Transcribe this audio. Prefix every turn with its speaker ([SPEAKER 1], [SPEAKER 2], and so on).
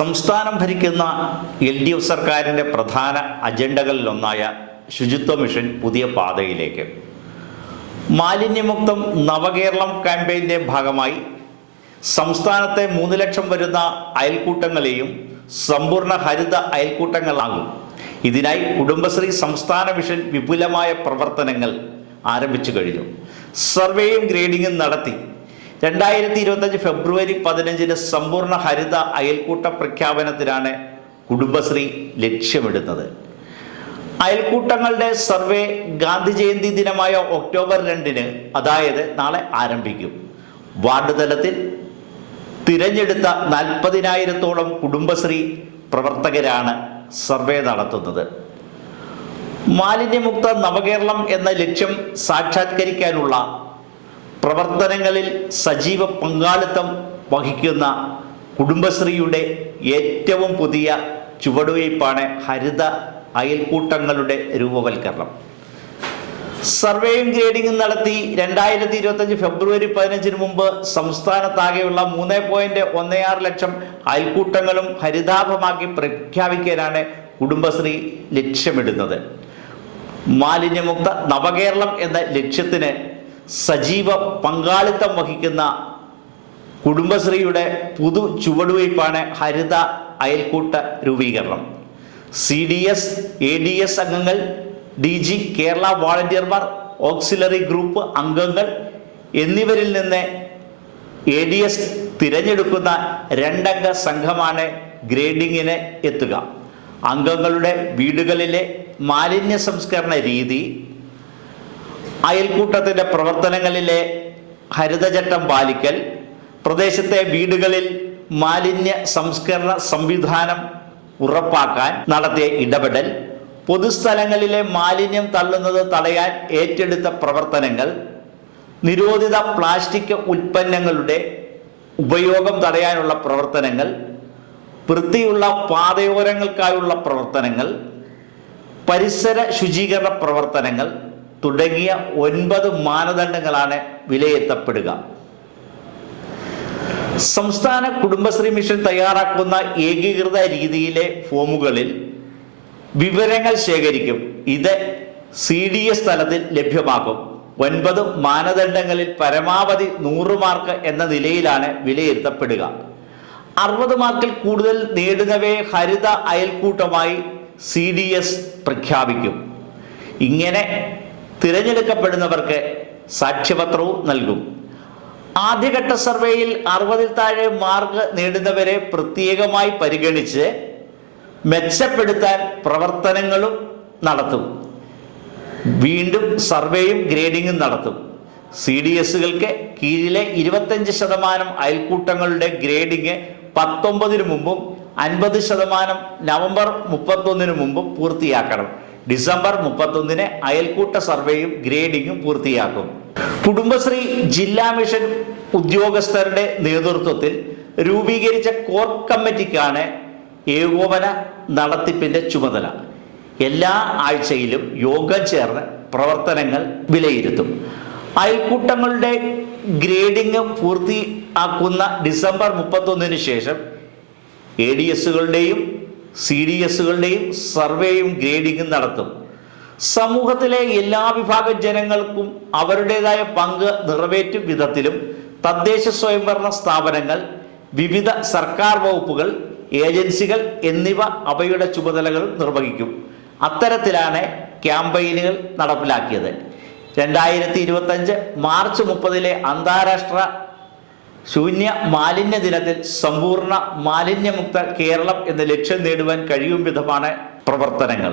[SPEAKER 1] സംസ്ഥാനം ഭരിക്കുന്ന L D F സർക്കാരിന്റെ പ്രധാന അജണ്ടകളിലൊന്നായ ശുചിത്വ മിഷൻ പുതിയ പാതയിലേക്ക്. മാലിന്യമുക്തം നവകേരളം ക്യാമ്പയിന്റെ ഭാഗമായി സംസ്ഥാനത്തെ മൂന്ന് ലക്ഷം വരുന്ന അയൽക്കൂട്ടങ്ങളെയും സമ്പൂർണ ഹരിത അയൽക്കൂട്ടങ്ങളാകും. ഇതിനായി കുടുംബശ്രീ സംസ്ഥാന മിഷൻ വിപുലമായ പ്രവർത്തനങ്ങൾ ആരംഭിച്ചു കഴിഞ്ഞു. സർവേയും ഗ്രേഡിങ്ങും നടത്തി രണ്ടായിരത്തി ഇരുപത്തഞ്ച് ഫെബ്രുവരി പതിനഞ്ചിന് സമ്പൂർണ ഹരിത അയൽക്കൂട്ട പ്രഖ്യാപനത്തിനാണ് കുടുംബശ്രീ ലക്ഷ്യമിടുന്നത്. അയൽക്കൂട്ടങ്ങളുടെ സർവേ ഗാന്ധി ജയന്തി ദിനമായ ഒക്ടോബർ രണ്ടിന് അതായത് നാളെ ആരംഭിക്കും. വാർഡ് തലത്തിൽ തിരഞ്ഞെടുത്ത നാൽപ്പതിനായിരത്തോളം കുടുംബശ്രീ പ്രവർത്തകരാണ് സർവേ നടത്തുന്നത്. മാലിന്യമുക്ത നവകേരളം എന്ന ലക്ഷ്യം സാക്ഷാത്കരിക്കാനുള്ള പ്രവർത്തനങ്ങളിൽ സജീവ പങ്കാളിത്തം വഹിക്കുന്ന കുടുംബശ്രീയുടെ ഏറ്റവും പുതിയ ചുവടുവയ്പ്പാണ് ഹരിത അയൽക്കൂട്ടങ്ങളുടെ രൂപവൽക്കരണം. സർവേയും ഗ്രേഡിംഗും നടത്തി രണ്ടായിരത്തി ഇരുപത്തഞ്ച് ഫെബ്രുവരി പതിനഞ്ചിന് മുമ്പ് സംസ്ഥാനത്താകെയുള്ള മൂന്ന് പോയിന്റ് ഒന്ന് ആറ് ലക്ഷം അയൽക്കൂട്ടങ്ങളും ഹരിതാഭമാക്കി പ്രഖ്യാപിക്കാനാണ് കുടുംബശ്രീ ലക്ഷ്യമിടുന്നത്. മാലിന്യമുക്ത നവകേരളം എന്ന ലക്ഷ്യത്തിന് സജീവ പങ്കാളിത്തം വഹിക്കുന്ന കുടുംബശ്രീയുടെ പുതു ചുവടുവയ്പ്പാണ് ഹരിത അയൽക്കൂട്ട രൂപീകരണം. C D S A D S അംഗങ്ങൾ ഡി ജി കേരള വോളണ്ടിയർമാർ ഓക്സിലറി ഗ്രൂപ്പ് അംഗങ്ങൾ എന്നിവരിൽ നിന്ന് എ ഡി എസ് തിരഞ്ഞെടുക്കുന്ന രണ്ടംഗ സംഘമാണ് ഗ്രേഡിങ്ങിന് എത്തുക. അംഗങ്ങളുടെ വീടുകളിലെ മാലിന്യ സംസ്കരണ രീതി അയൽക്കൂട്ടത്തിന്റെ പ്രവർത്തനങ്ങളിലെ ഹരിതചട്ടം പാലിക്കൽ പ്രദേശത്തെ വീടുകളിൽ മാലിന്യ സംസ്കരണ സംവിധാനം ഉറപ്പാക്കാൻ നടത്തിയ ഇടപെടൽ പൊതുസ്ഥലങ്ങളിലെ മാലിന്യം തള്ളുന്നത് തടയാൻ ഏറ്റെടുത്ത പ്രവർത്തനങ്ങൾ നിരോധിത പ്ലാസ്റ്റിക് ഉൽപ്പന്നങ്ങളുടെ ഉപയോഗം തടയാനുള്ള പ്രവർത്തനങ്ങൾ വൃത്തിയുള്ള പാതയോരങ്ങൾക്കായുള്ള പ്രവർത്തനങ്ങൾ പരിസര ശുചീകരണ പ്രവർത്തനങ്ങൾ തുടങ്ങിയ ഒൻപത് മാനദണ്ഡങ്ങളാണ് വിലയിരുത്തപ്പെടുക. സംസ്ഥാന കുടുംബശ്രീ മിഷൻ തയ്യാറാക്കുന്ന ഏകീകൃത രീതിയിലെ ഫോമുകളിൽ വിവരങ്ങൾ ശേഖരിക്കും. ഇത് സി ഡി എസ് തലത്തിൽ ലഭ്യമാക്കും. ഒൻപത് മാനദണ്ഡങ്ങളിൽ പരമാവധി നൂറ് മാർക്ക് എന്ന നിലയിലാണ് വിലയിരുത്തപ്പെടുക. അറുപത് മാർക്കിൽ കൂടുതൽ നേടുന്നവയെ ഹരിത അയൽക്കൂട്ടമായി സി ഡി എസ് പ്രഖ്യാപിക്കും. ഇങ്ങനെ തിരഞ്ഞെടുക്കപ്പെടുന്നവർക്ക് സാക്ഷ്യപത്രവും നൽകും. ആദ്യഘട്ട സർവേയിൽ അറുപതിൽ താഴെ മാർക്ക് നേടുന്നവരെ പ്രത്യേകമായി പരിഗണിച്ച് മെച്ചപ്പെടുത്താൻ പ്രവർത്തനങ്ങളും നടത്തും. വീണ്ടും സർവേയും ഗ്രേഡിങ്ങും നടത്തും. സി ഡി എസുകൾക്ക് കീഴിലെ ഇരുപത്തഞ്ച് ശതമാനം അയൽക്കൂട്ടങ്ങളുടെ ഗ്രേഡിങ് പത്തൊമ്പതിനു മുമ്പും അൻപത് ശതമാനം നവംബർ മുപ്പത്തൊന്നിനു മുമ്പും പൂർത്തിയാക്കണം. ഡിസംബർ മുപ്പത്തൊന്നിന് അയൽക്കൂട്ട സർവേയും ഗ്രേഡിങ്ങും പൂർത്തിയാക്കും. കുടുംബശ്രീ ജില്ലാ മിഷൻ ഉദ്യോഗസ്ഥരുടെ നേതൃത്വത്തിൽ രൂപീകരിച്ച കോർ കമ്മിറ്റിക്കാണ് ഏകോപന നടത്തിപ്പിന്റെ ചുമതല. എല്ലാ ആഴ്ചയിലും യോഗം ചേർന്ന് പ്രവർത്തനങ്ങൾ വിലയിരുത്തും. അയൽക്കൂട്ടങ്ങളുടെ ഗ്രേഡിംഗ് പൂർത്തിയാക്കുന്ന ഡിസംബർ മുപ്പത്തൊന്നിന് ശേഷം എ ഡി എസുകളുടെയും സി ഡി എസുകളുടെയും സർവേയും ഗ്രേഡിങ്ങും നടത്തും. സമൂഹത്തിലെ എല്ലാ വിഭാഗ ജനങ്ങൾക്കും അവരുടേതായ പങ്ക് നിറവേറ്റും വിധത്തിലും തദ്ദേശ സ്വയംഭരണ സ്ഥാപനങ്ങൾ വിവിധ സർക്കാർ വകുപ്പുകൾ ഏജൻസികൾ എന്നിവ അവയുടെ ചുമതലകൾ നിർവഹിക്കും. അത്തരത്തിലാണ് ക്യാമ്പയിനുകൾ നടപ്പിലാക്കിയത്. രണ്ടായിരത്തി ഇരുപത്തഞ്ച് മാർച്ച് മുപ്പതിലെ അന്താരാഷ്ട്ര ശൂന്യ മാലിന്യ ദിനത്തിൽ സമ്പൂർണ മാലിന്യമുക്ത കേരളം എന്ന ലക്ഷ്യം നേടുവാൻ കഴിയും വിധമാണ് പ്രവർത്തനങ്ങൾ.